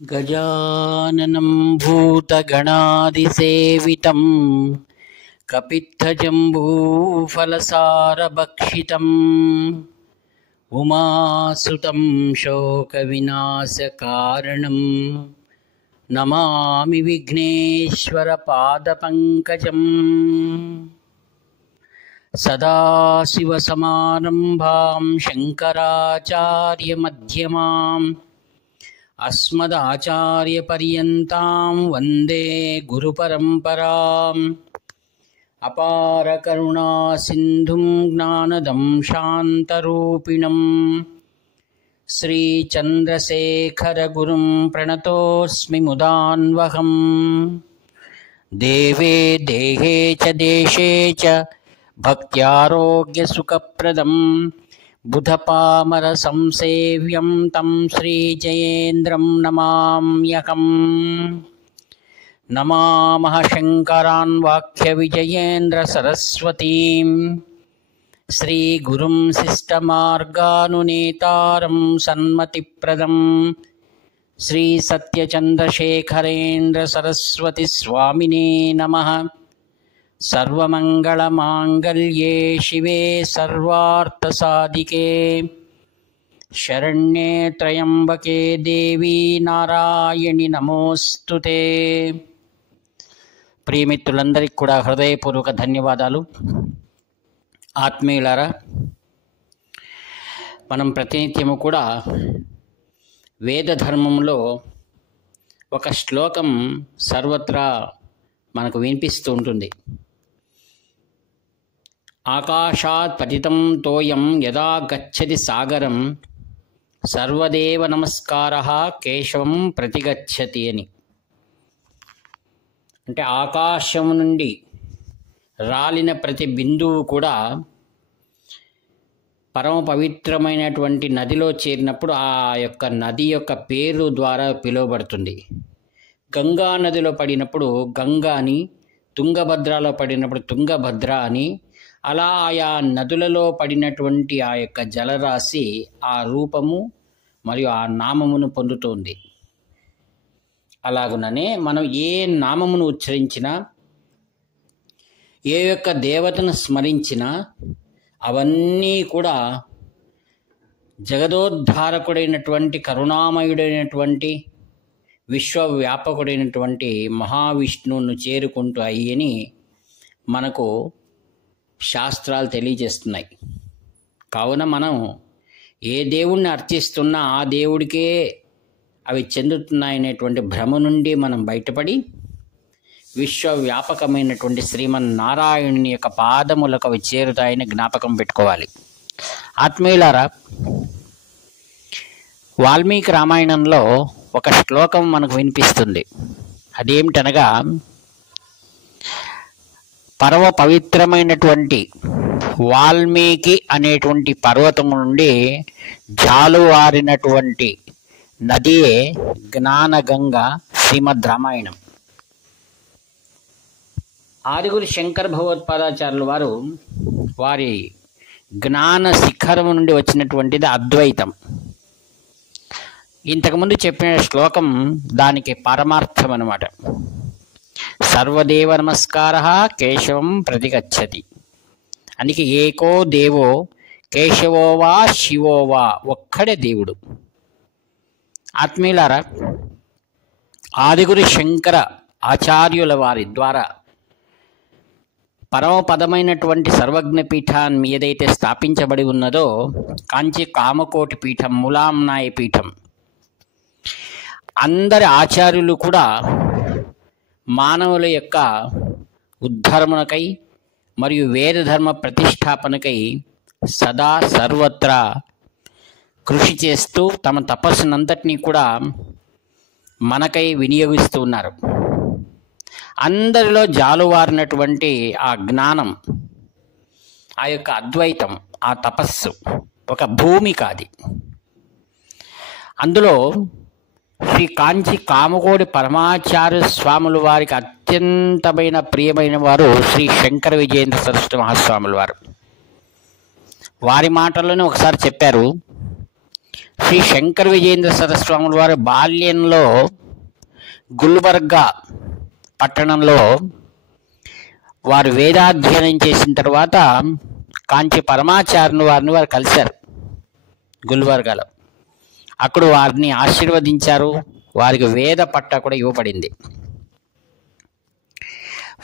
गजाननं भूतगणादिसेवितं कपित्थजम्बूफलसारभक्षितम् उमासुतं शोकविनाशकारणं नमामि विघ्नेश्वरपादपङ्कजम्। सदाशिवसमारम्भां शङ्कराचार्यमध्यमाम् अस्मदाचार्यपर्यन्तां वन्दे गुरुपरम्पराम्। अपारकरुणासिन्धुं ज्ञानदं शान्तरूपिणं श्रीचन्द्रशेखरगुरुं प्रणतोऽस्मि मुदान्वहम्। देवे देहे च देशे च भक्त्यारोग्यसुखप्रदं बुधपामरसंसेव्यं तं श्रीजयेन्द्रं नमाम्यहम्। नमामः शङ्करान् वाक्यविजयेन्द्रसरस्वतीं श्रीगुरुं शिष्टमार्गानुनेतारं सन्मतिप्रदं श्रीसत्यचन्द्रशेखरेन्द्रसरस्वतीस्वामिने नमः। सर्वमङ्गलमाङ्गल्ये शिवे सर्वार्थसाधिके शरण्ये त्र्यम्बके देवी नारायणि नमोस्तुते। ప్రియమిత్రులందరికీ కూడా హృదయపూర్వక ధన్యవాదాలు. ఆత్మీయులారా, మనం ప్రతినిత్యము కూడా వేద ధర్మంలో ఒక శ్లోకం సర్వత్రా మనకు వినిపిస్తూ ఉంటుంది. ఆకాశాత్ పతితం తోయం యదా గచ్చతి సాగరం సర్వదేవ నమస్కారః కేశవం ప్రతిగచ్చతి అని. అంటే ఆకాశం నుండి రాలిన ప్రతి బిందువు కూడా పరమ పవిత్రమైనటువంటి నదిలో చేరినప్పుడు ఆ యొక్క నది యొక్క పేరు ద్వారా పిలువబడుతుంది. గంగా నదిలో పడినప్పుడు గంగా అని, తుంగభద్రలో పడినప్పుడు తుంగభద్ర అని, అలా ఆయా నదులలో పడినటువంటి ఆ యొక్క జలరాశి ఆ రూపము మరియు ఆ నామమును పొందుతుంది. అలాగుననే మనం ఏ నామమును ఉచ్చరించినా, ఏ యొక్క దేవతను స్మరించినా అవన్నీ కూడా జగదోద్ధారకుడైనటువంటి కరుణామయుడైనటువంటి విశ్వవ్యాపకుడైనటువంటి మహావిష్ణువును చేరుకుంటూ అయ్యని మనకు శాస్త్రాలు తెలియజేస్తున్నాయి. కావున మనం ఏ దేవుణ్ణి అర్చిస్తున్నా ఆ దేవుడికే అవి చెందుతున్నాయనేటువంటి భ్రమ నుండి మనం బయటపడి విశ్వవ్యాపకమైనటువంటి శ్రీమన్నారాయణుని యొక్క పాదములకు అవి చేరుతాయని జ్ఞాపకం పెట్టుకోవాలి. ఆత్మీయులారా, వాల్మీకి రామాయణంలో ఒక శ్లోకం మనకు వినిపిస్తుంది. అదేమిటనగా, పరమ పవిత్రమైనటువంటి వాల్మీకి అనేటువంటి పర్వతము నుండి జాలువారినటువంటి నదియే జ్ఞానగంగ శ్రీమద్ రామాయణం. ఆదిగురు శంకర భగవత్పాదాచార్యుల వారు వారి జ్ఞాన శిఖరము నుండి వచ్చినటువంటిది అద్వైతం. ఇంతకుముందు చెప్పిన శ్లోకం దానికి పరమార్థం అన్నమాట. సర్వదేవ నమస్కారః కేశవం ప్రతిగచ్చతి. అందుకే ఏకో దేవో కేశవోవా శివోవా, ఒక్కడే దేవుడు. ఆత్మీయులారా, ఆదిగురు శంకర ఆచార్యుల వారి ద్వారా పరమపదమైనటువంటి సర్వజ్ఞ పీఠాన్ని ఏదైతే స్థాపించబడి ఉన్నదో, కాంచి కామకోటి పీఠం, ములాంనాయ పీఠం, అందరి ఆచార్యులు కూడా మానవుల యొక్క ఉద్ధరణకై మరియు వేదధర్మ ప్రతిష్టాపనకై సదా సర్వత్రా కృషి చేస్తూ తమ తపస్సునంతటినీ కూడా మనకై వినియోగిస్తూ ఉన్నారు. అందరిలో జాలువారినటువంటి ఆ జ్ఞానం, ఆ యొక్క అద్వైతం, ఆ తపస్సు ఒక భూమిక. అది అందులో శ్రీ కాంచి కామకోడి పరమాచార్య స్వాముల వారికి అత్యంతమైన ప్రియమైన వారు శ్రీ శంకర విజయేంద్ర సరస్వతి మహాస్వాముల వారు. వారి మాటల్లోనే ఒకసారి చెప్పారు, శ్రీ శంకర విజయేంద్ర సరస్వాముల వారు బాల్యంలో గుల్బర్గా పట్టణంలో వారు వేదాధ్యయనం చేసిన తర్వాత కాంచి పరమాచార్యుని వారిని వారు కలిశారు గుల్బర్గాలో. అక్కడ వారిని ఆశీర్వదించారు. వారికి వేద పట్ట కూడా ఇవ్వబడింది.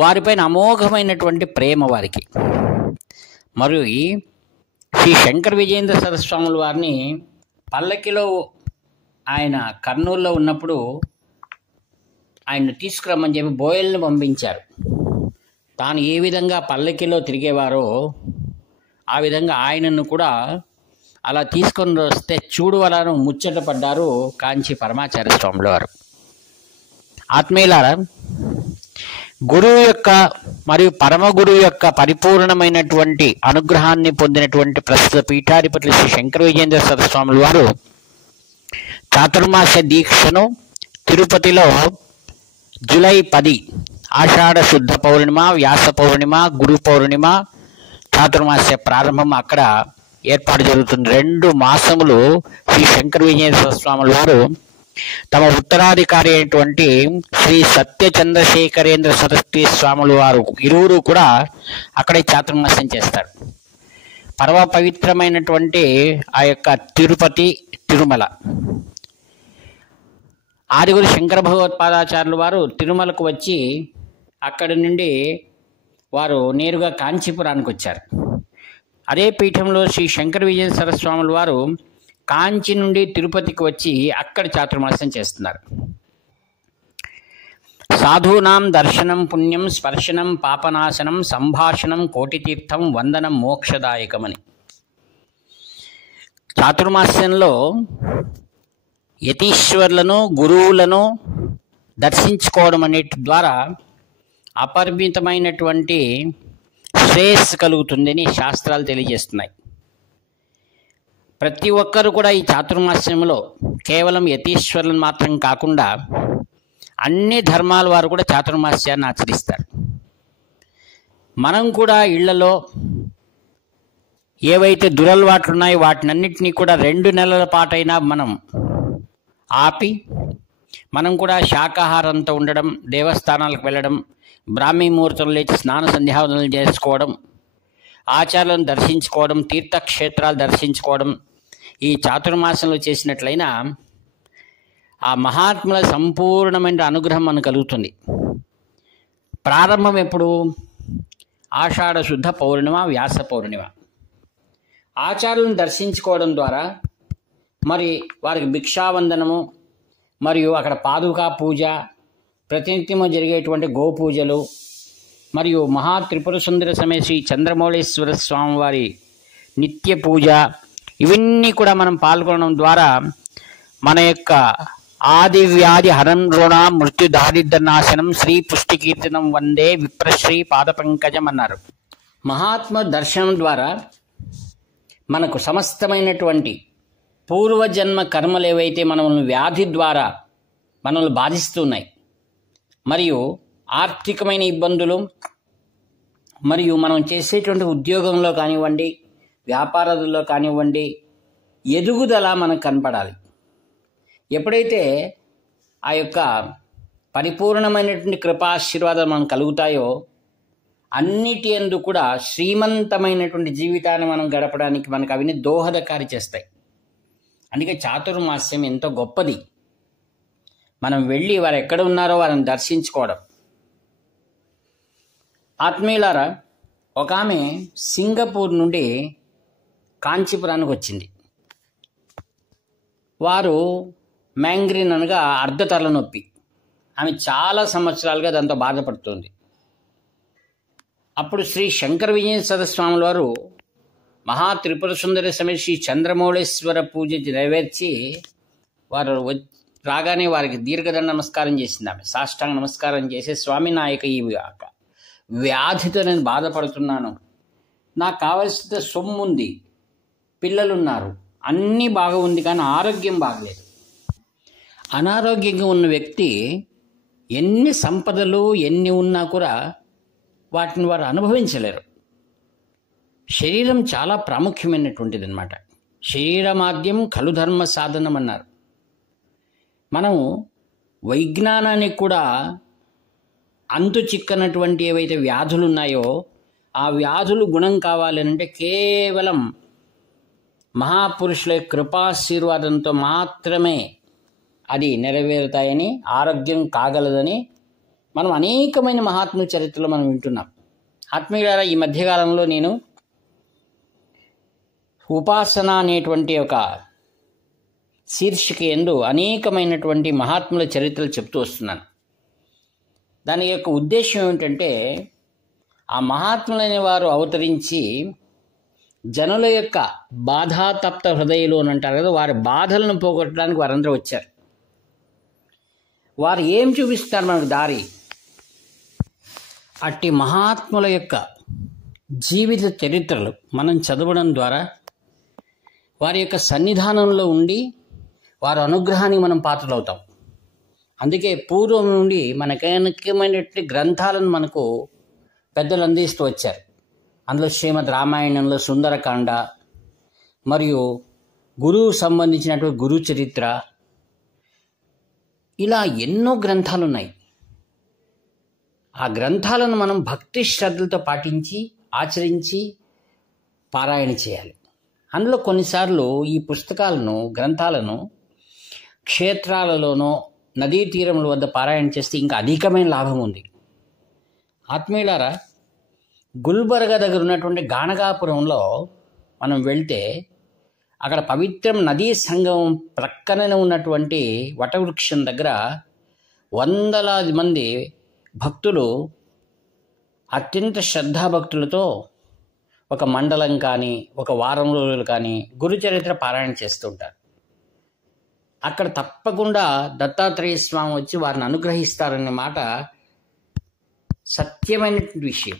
వారిపైన అమోఘమైనటువంటి ప్రేమ వారికి. మరియు శ్రీ శంకర విజయేంద్ర సరస్వాముల వారిని పల్లకిలో ఆయన కర్నూలులో ఉన్నప్పుడు ఆయన్ని తీసుకురమ్మని చెప్పి బోయల్ని పంపించారు. తాను ఏ విధంగా పల్లకిలో తిరిగేవారో ఆ విధంగా ఆయనను కూడా అలా తీసుకొని వస్తే చూడవలను ముచ్చట పడ్డారు కాంచి పరమాచార్య స్వాముల వారు. ఆత్మీయులారా, గురువు యొక్క మరియు పరమ గురువు యొక్క పరిపూర్ణమైనటువంటి అనుగ్రహాన్ని పొందినటువంటి ప్రస్తుత పీఠాధిపతులు శ్రీ శంకర విజయేంద్ర సరస్వాముల వారు చాతుర్మాస దీక్షను తిరుపతిలో జూలై 10 ఆషాఢ శుద్ధ పౌర్ణిమ, వ్యాస పౌర్ణిమ, గురు పౌర్ణిమ, చాతుర్మాస ప్రారంభం అక్కడ ఏర్పాటు జరుగుతుంది. 2 మాసములు శ్రీ శంకర విజయేంద్ర సరస్వాముల వారు తమ ఉత్తరాధికారి అయినటువంటి శ్రీ సత్య చంద్రశేఖరేంద్ర సరస్వతి స్వాముల వారు ఇరువురు కూడా అక్కడే చాతుర్మాసం చేస్తారు. పరమ పవిత్రమైనటువంటి ఆ యొక్క తిరుపతి, తిరుమల. ఆదిగురు శంకర భగవత్పాదాచార్యులు వారు తిరుమలకు వచ్చి అక్కడి నుండి వారు నేరుగా కాంచీపురానికి వచ్చారు. అదే పీఠంలో శ్రీ శంకర విజయ సరస్వాముల వారు కాంచి నుండి తిరుపతికి వచ్చి అక్కడ చాతుర్మాసం చేస్తున్నారు. సాధూనాం దర్శనం పుణ్యం, స్పర్శనం పాపనాశనం, సంభాషణం కోటితీర్థం, వందనం మోక్షదాయకమని. చాతుర్మాస్యంలో యతీశ్వర్లను, గురువులను దర్శించుకోవడం అన్నిటి ద్వారా అపరిమితమైనటువంటి శ్రేయస్సు కలుగుతుందని శాస్త్రాలు తెలియజేస్తున్నాయి. ప్రతి ఒక్కరు కూడా ఈ చాతుర్మాస్యంలో కేవలం యతీశ్వరులను మాత్రం కాకుండా అన్ని ధర్మాల వారు కూడా చాతుర్మాస్యాన్ని ఆచరిస్తారు. మనం కూడా ఇళ్లలో ఏవైతే దురలవాట్లు ఉన్నాయో వాటినన్నింటినీ కూడా 2 నెలల పాటైనా మనం ఆపి మనం కూడా శాకాహారంతో ఉండడం, దేవస్థానాలకు వెళ్ళడం, బ్రాహ్మీ ముహూర్తం లేచి స్నాన సంధ్యావందనలు చేసుకోవడం, ఆచారాలను దర్శించుకోవడం, తీర్థక్షేత్రాలు దర్శించుకోవడం ఈ చాతుర్మాసంలో చేసినట్లయినా ఆ మహాత్ముల సంపూర్ణమైన అనుగ్రహం మనకు కలుగుతుంది. ప్రారంభం ఎప్పుడు? ఆషాఢ శుద్ధ పౌర్ణిమ, వ్యాస పౌర్ణిమ. ఆచార్యులను దర్శించుకోవడం ద్వారా మరి వారికి భిక్షావందనము మరియు అక్కడ పాదుకా పూజ, ప్రతినిత్యము జరిగేటువంటి గోపూజలు మరియు మహా త్రిపుర సుందర సమేత శ్రీ చంద్రమౌళేశ్వర స్వామి వారి నిత్య పూజ, ఇవన్నీ కూడా మనం పాల్గొనడం ద్వారా మన యొక్క ఆది వ్యాధి హరం రుణ మృత్యు దారిద్ర నాశనం శ్రీ పుష్టికీర్తనం వందే విప్రశ్రీ పాదపంకజం అన్నారు. మహాత్మ దర్శనం ద్వారా మనకు సమస్తమైనటువంటి పూర్వజన్మ కర్మలు ఏవైతే మనల్ని వ్యాధి ద్వారా మనల్ని బాధిస్తున్నాయి, మరియు ఆర్థికమైన ఇబ్బందులు, మరియు మనం చేసేటువంటి ఉద్యోగంలో కానివ్వండి, వ్యాపారాల్లో కానివ్వండి, ఎదుగుదల మనకు కనపడాలి. ఎప్పుడైతే ఆ యొక్క పరిపూర్ణమైనటువంటి కృపాశీర్వాదాలు మనకు కలుగుతాయో అన్నిటి యందు కూడా శ్రీమంతమైనటువంటి జీవితాన్ని మనం గడపడానికి మనకు అవన్నీ దోహదకారి చేస్తాయి. అందుకే చాతుర్మాస్యం ఎంతో గొప్పది. మనం వెళ్ళి వారు ఎక్కడ ఉన్నారో వారిని దర్శించుకోవడం. ఆత్మీయులారా, ఒక ఆమె సింగపూర్ నుండి కాంచీపురానికి వచ్చింది. వారు మ్యాంగ్రీన్ అనగా అర్ధతల నొప్పి. ఆమె చాలా సంవత్సరాలుగా దాంతో బాధపడుతుంది. అప్పుడు శ్రీ శంకర విజయ సరస్వాముల వారు మహా త్రిపుర సుందరి సమేత శ్రీ చంద్రమౌళేశ్వర పూజ నెరవేర్చి వారు రాగానే వారికి దీర్ఘదండ నమస్కారం చేసింది. ఆమె సాష్టాంగ నమస్కారం చేసి, స్వామి నా యొక్క ఈ వ్యాధితో నేను బాధపడుతున్నాను, నాకు కావలసిన సొమ్ము ఉంది, పిల్లలున్నారు, అన్నీ బాగా ఉంది, కానీ ఆరోగ్యం బాగలేదు. అనారోగ్యంగా ఉన్న వ్యక్తి ఎన్ని సంపదలు ఎన్ని ఉన్నా కూడా వాటిని వారు అనుభవించలేరు. శరీరం చాలా ప్రాముఖ్యమైనటువంటిది అన్నమాట. శరీరమాద్యం ఖలు ధర్మ సాధనం అన్నారు. మనం వైజ్ఞానానికి కూడా అంతు చిక్కనటువంటి ఏవైతే వ్యాధులు ఉన్నాయో ఆ వ్యాధులు గుణం కావాలనంటే కేవలం మహాపురుషుల కృపాశీర్వాదంతో మాత్రమే అది నెరవేరుతాయని, ఆరోగ్యం కాగలదని మనం అనేకమైన మహాత్ముల చరిత్రలో మనం వింటున్నాం. ఆత్మీయులారా, ఈ మధ్యకాలంలో నేను ఉపాసన అనేటువంటి ఒక శీర్షిక యందు అనేకమైనటువంటి మహాత్ముల చరిత్రలు చెప్తూ వస్తున్నాను. దాని యొక్క ఉద్దేశం ఏమిటంటే, ఆ మహాత్ములైన వారు అవతరించి జనుల యొక్క బాధాతప్త హృదయాలు అని అంటారు కదా, వారి బాధలను పోగొట్టడానికి వారందరూ వచ్చారు. వారు ఏం చూపిస్తారు మనకు దారి? అట్టి మహాత్ముల యొక్క జీవిత చరిత్రలు మనం చదవడం ద్వారా వారి యొక్క సన్నిధానంలో ఉండి వారి అనుగ్రహానికి మనం పాత్రలవుతాం. అందుకే పూర్వం నుండి మనకైనటువంటి గ్రంథాలను మనకు పెద్దలు అందిస్తూ వచ్చారు. అందులో శ్రీమద్ రామాయణంలో సుందరకాండ మరియు గురువు సంబంధించినటువంటి గురు చరిత్ర, ఇలా ఎన్నో గ్రంథాలు ఉన్నాయి. ఆ గ్రంథాలను మనం భక్తి శ్రద్ధలతో పాటించి ఆచరించి పారాయణ చేయాలి. అందులో కొన్నిసార్లు ఈ పుస్తకాలను గ్రంథాలను క్షేత్రాలలోనో నదీ తీరముల వద్ద పారాయణ చేస్తే ఇంకా అధికమైన లాభం ఉంది. ఆత్మీయులారా, గుల్బర్గా దగ్గర ఉన్నటువంటి గాణగాపురంలో మనం వెళ్తే అక్కడ పవిత్రం నదీ సంగమం ప్రక్కనే ఉన్నటువంటి వటవృక్షం దగ్గర వందలాది మంది భక్తులు అత్యంత శ్రద్ధాభక్తులతో ఒక మండలం కానీ ఒక వారం రోజులు కానీ గురుచరిత్ర పారాయణ చేస్తూ ఉంటారు. అక్కడ తప్పకుండా దత్తాత్రేయ స్వామి వచ్చి వారిని అనుగ్రహిస్తారనే మాట సత్యమైనటువంటి విషయం.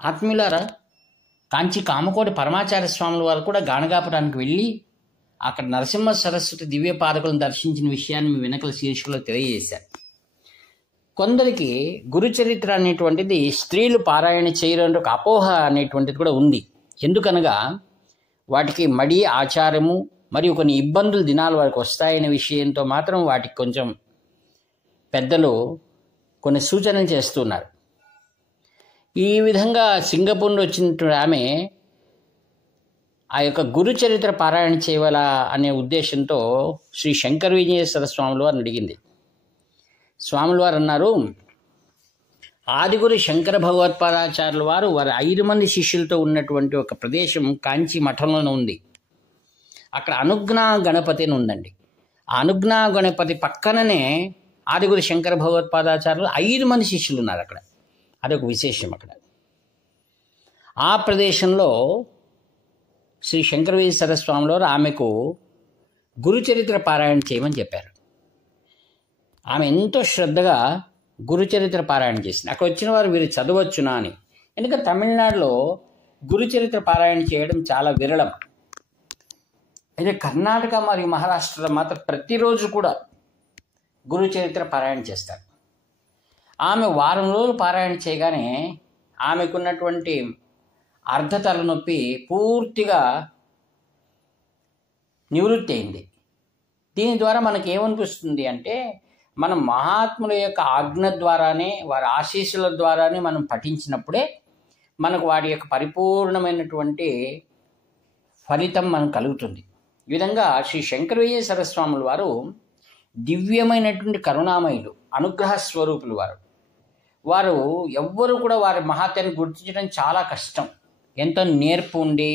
ఆత్మీయులారా, కాంచి కామకోటి పరమాచార్య స్వాముల వారు కూడా గాణగాపురానికి వెళ్ళి అక్కడ నరసింహ సరస్వతి దివ్య పాదకులను దర్శించిన విషయాన్ని మీ వెనకల శీర్షికలో తెలియజేశారు. కొందరికి గురుచరిత్ర అనేటువంటిది స్త్రీలు పారాయణ చేయడం ఒక అపోహ అనేటువంటిది కూడా ఉంది. ఎందుకనగా వాటికి మడి ఆచారము మరియు కొన్ని ఇబ్బందులు దినాలు వారికి వస్తాయనే విషయంతో మాత్రం వాటికి కొంచెం పెద్దలు కొన్ని సూచనలు చేస్తున్నారు. ఈ విధంగా సింగపూర్ వచ్చినటువంటి ఆమె ఆ యొక్క గురు చరిత్ర పారాయణ చేయవాలా అనే ఉద్దేశంతో శ్రీ శంకర విజయేశ్వర స్వాముల వారిని అడిగింది. స్వాముల వారు అన్నారు, ఆదిగురు శంకర భగవత్పాదాచార్యుల వారు వారి 5 మంది శిష్యులతో ఉన్నటువంటి ఒక ప్రదేశం కాంచి మఠంలోనే ఉంది. అక్కడ అనుజ్ఞా గణపతి అని ఉందండి. ఆ అనుజ్ఞా గణపతి పక్కననే ఆదిగురు శంకర భగవత్పాదాచార్యులు 5 మంది శిష్యులు ఉన్నారు అక్కడ. అదొక విశేషం అక్కడ. ఆ ప్రదేశంలో శ్రీ శంకర విజయేశ్వర స్వాముల వారు ఆమెకు గురుచరిత్ర పారాయణ చేయమని చెప్పారు. ఆమె ఎంతో శ్రద్ధగా గురుచరిత్ర పారాయణ చేసింది. అక్కడ వచ్చిన వారు వీరు చదవచ్చునా అని. ఎందుకంటే తమిళనాడులో గురుచరిత్ర పారాయణ చేయడం చాలా విరళం. అయితే కర్ణాటక మరియు మహారాష్ట్రలో మాత్రం ప్రతిరోజు కూడా గురుచరిత్ర పారాయణ చేస్తారు. ఆమె వారం రోజులు పారాయణ చేయగానే ఆమెకున్నటువంటి అర్ధతలనొప్పి పూర్తిగా నివృత్తి అయింది. దీని ద్వారా మనకి ఏమనిపిస్తుంది అంటే, మనం మహాత్ముల యొక్క ఆజ్ఞ ద్వారానే వారి ఆశీస్సుల ద్వారానే మనం పఠించినప్పుడే మనకు వాటి యొక్క పరిపూర్ణమైనటువంటి ఫలితం మనకు కలుగుతుంది. ఈ విధంగా శ్రీ శంకర విజయేశ్వర స్వాముల వారు దివ్యమైనటువంటి కరుణామయులు, అనుగ్రహ స్వరూపులు. వారు ఎవ్వరూ కూడా వారి మహాత్యాన్ని గుర్తించడం చాలా కష్టం. ఎంతో నేర్పు ఉండి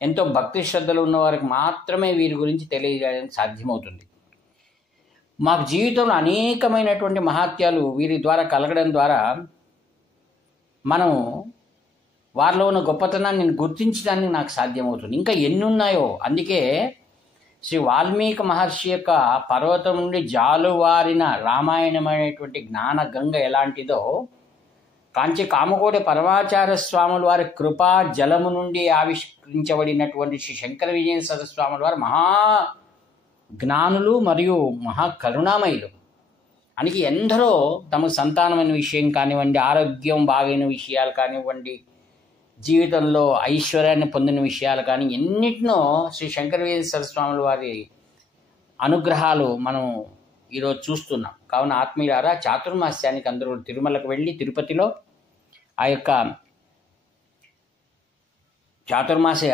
ఎంతో భక్తి శ్రద్ధలు ఉన్న వారికి మాత్రమే వీరి గురించి తెలియజేయడానికి సాధ్యమవుతుంది. మాకు జీవితంలో అనేకమైనటువంటి మహాత్యాలు వీరి ద్వారా కలగడం ద్వారా మనం వారిలో ఉన్న గొప్పతనాన్ని గుర్తించడానికి నాకు సాధ్యమవుతుంది. ఇంకా ఎన్ని ఉన్నాయో. అందుకే శ్రీ వాల్మీకి మహర్షి యొక్క పర్వతం నుండి జాలువారిన రామాయణం అనేటువంటి జ్ఞాన గంగ ఎలాంటిదో, కాంచి కామకోటి పరమాచార్య స్వాముల వారి కృపా జలము నుండి ఆవిష్కరించబడినటువంటి శ్రీ శంకర విజయేశ్వర స్వాముల వారు మహా జ్ఞానులు మరియు మహా కరుణామయులు. అందుకే ఎందరో తమ సంతానమైన విషయం కానివ్వండి, ఆరోగ్యం బాగైన విషయాలు కానివ్వండి, జీవితంలో ఐశ్వర్యాన్ని పొందిన విషయాలు కానీ ఎన్నిటినో శ్రీ శంకరవీరేశ్వర స్వాముల వారి అనుగ్రహాలు మనం ఈరోజు చూస్తున్నాం. కావున ఆత్మీయులారా, చాతుర్మాస్యానికి అందరూ తిరుమలకు వెళ్ళి తిరుపతిలో ఆ యొక్క చాతుర్మాస్య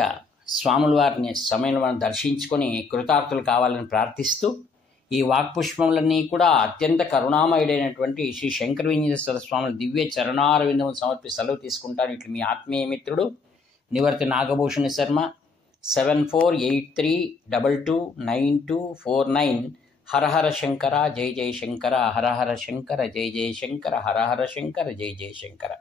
స్వాముల వారిని సమయంలో మనం దర్శించుకొని కృతార్థులు కావాలని ప్రార్థిస్తూ, ఈ వాక్పుష్పములన్నీ కూడా అత్యంత కరుణామయుడైనటువంటి శ్రీ శంకరవీరేశ్వర స్వాముల దివ్య చరణారవిందములు సమర్పి సెలవు తీసుకుంటాను. ఇట్లు మీ ఆత్మీయ మిత్రుడు నివర్తి నాగభూషణ శర్మ. 7483229249. హర హర శంకర, జయ జయ శంకర, హర హర శంకర, జయ జయ శంకర, హర హర శంకర, జయ జయ శంకర.